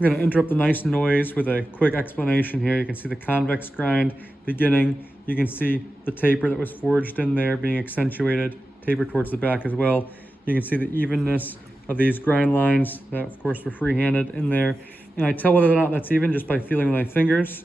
I'm going to interrupt the nice noise with a quick explanation here. You can see the convex grind beginning. You can see the taper that was forged in there being accentuated, taper towards the back as well. You can see the evenness of these grind lines that of course were free-handed in there. And I tell whether or not that's even just by feeling with my fingers.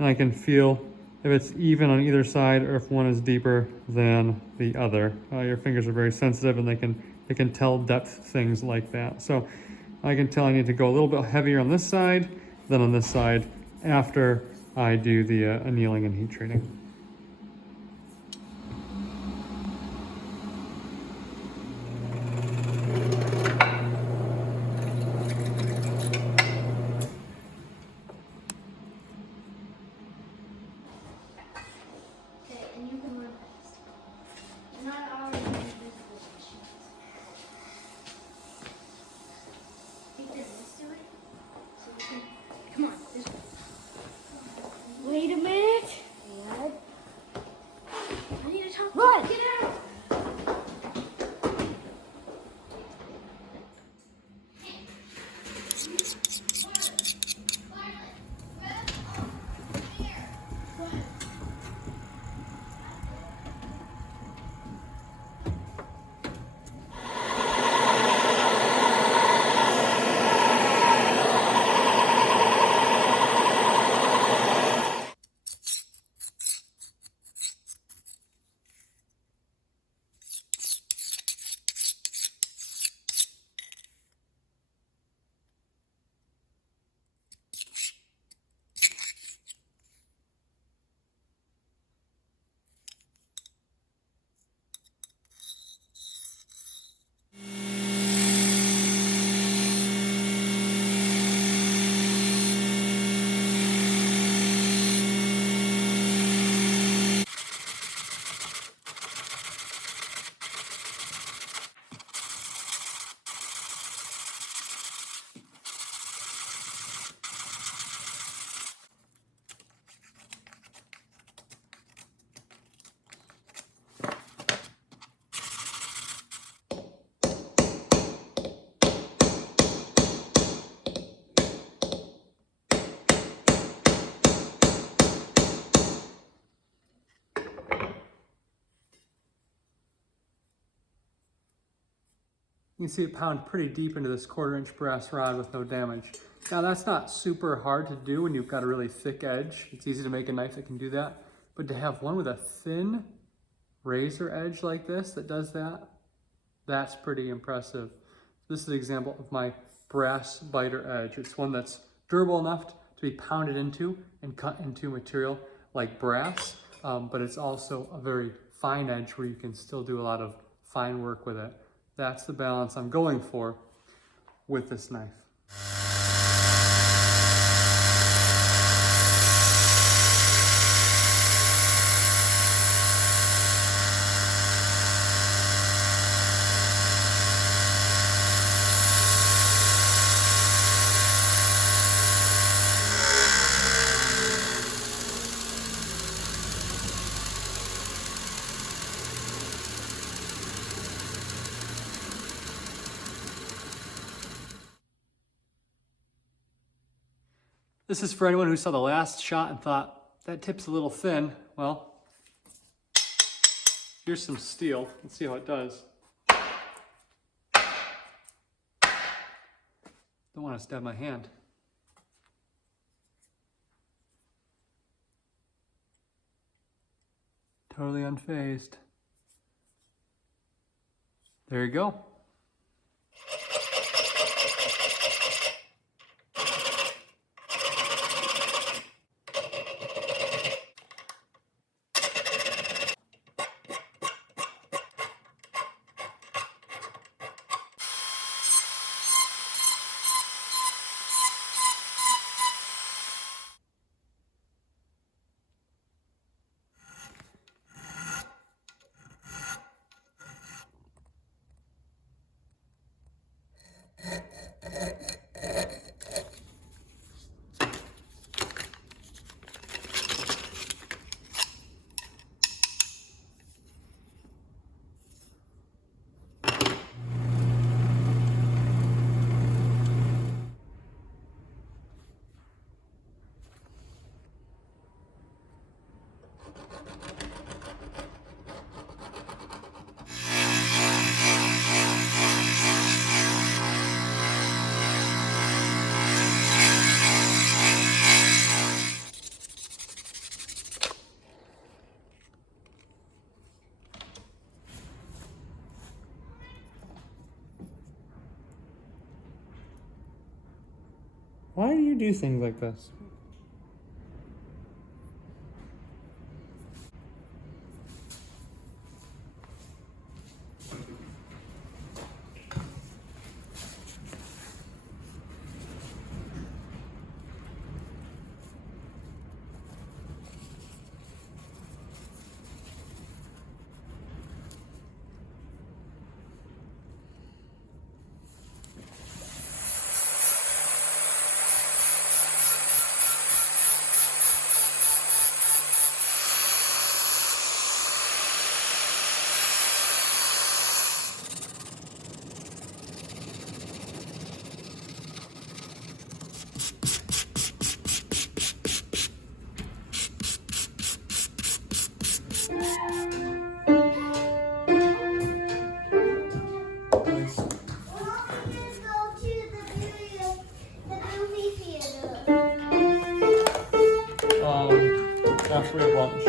And I can feel if it's even on either side or if one is deeper than the other. Your fingers are very sensitive and they can tell depth things like that. So I can tell I need to go a little bit heavier on this side than on this side after I do the annealing and heat treating. Wait a minute. Yeah. I need to talk. Run! Get out! You can see it pound pretty deep into this 1/4-inch brass rod with no damage. Now that's not super hard to do when you've got a really thick edge. It's easy to make a knife that can do that. But to have one with a thin razor edge like this that does that, that's pretty impressive. This is an example of my brass biter edge. It's one that's durable enough to be pounded into and cut into material like brass, but it's also a very fine edge where you can still do a lot of fine work with it. That's the balance I'm going for with this knife. This is for anyone who saw the last shot and thought, that tip's a little thin. Well, here's some steel. Let's see how it does. Don't want to stab my hand. Totally unfazed. There you go. Why do you do things like this? After we have lunch.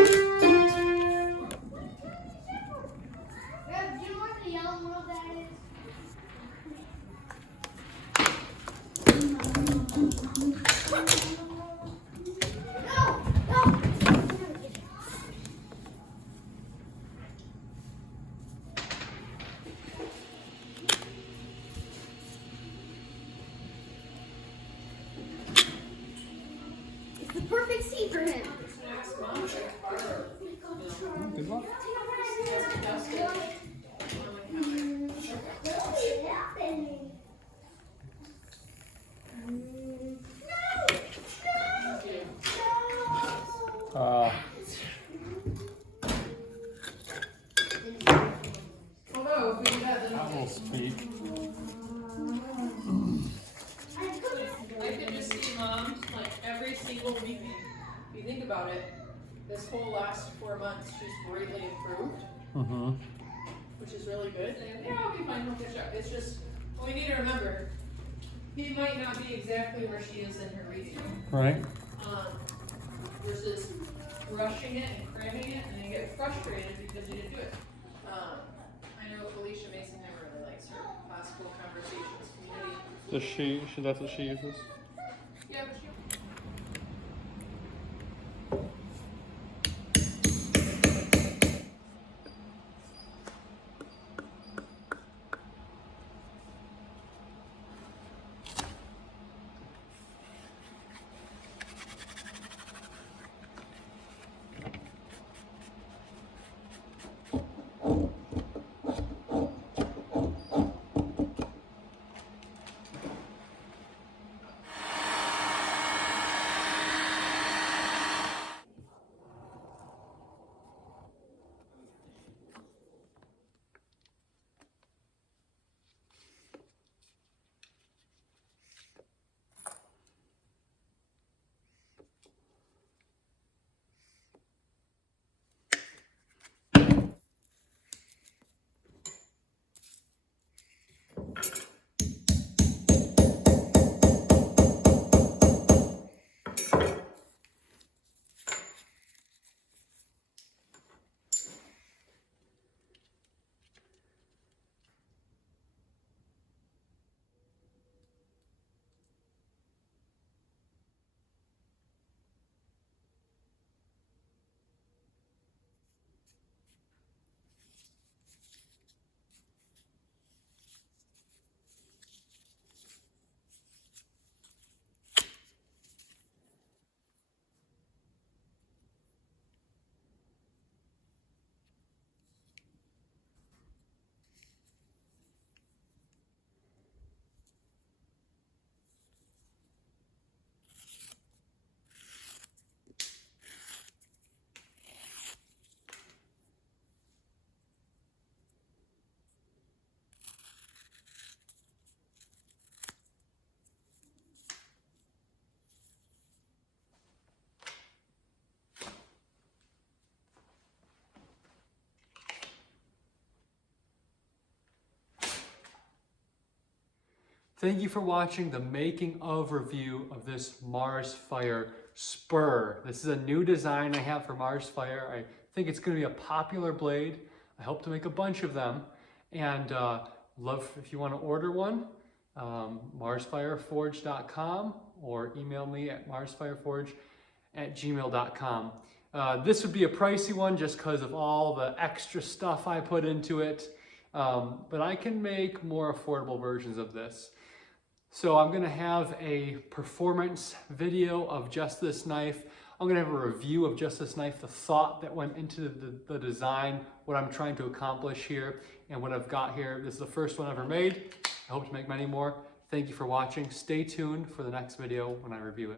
It's the perfect seat for him. Good luck. I will speak. I could just see Mom like every single weekend. If you think about it, this whole last 4 months, she's greatly improved, which is really good. And yeah, I'll be fine, we'll catch up. It's just, we need to remember, he might not be exactly where she is in her reading. Right. Versus rushing it and cramming it, and then you get frustrated because you didn't do it. I know Felicia Mason never really likes her classical conversations community. Does she that's what she uses? Yeah, but she Thank you for watching the making of review of this Mars Fire Spur. This is a new design I have for Mars Fire. I think it's going to be a popular blade. I hope to make a bunch of them. And love if you want to order one, marsfireforge.com or email me at marsfireforge@gmail.com. This would be a pricey one just because of all the extra stuff I put into it, but I can make more affordable versions of this. So I'm gonna have a performance video of just this knife. I'm gonna have a review of just this knife, the thought that went into the design, what I'm trying to accomplish here, and what I've got here. This is the first one I ever made. I hope to make many more. Thank you for watching. Stay tuned for the next video when I review it.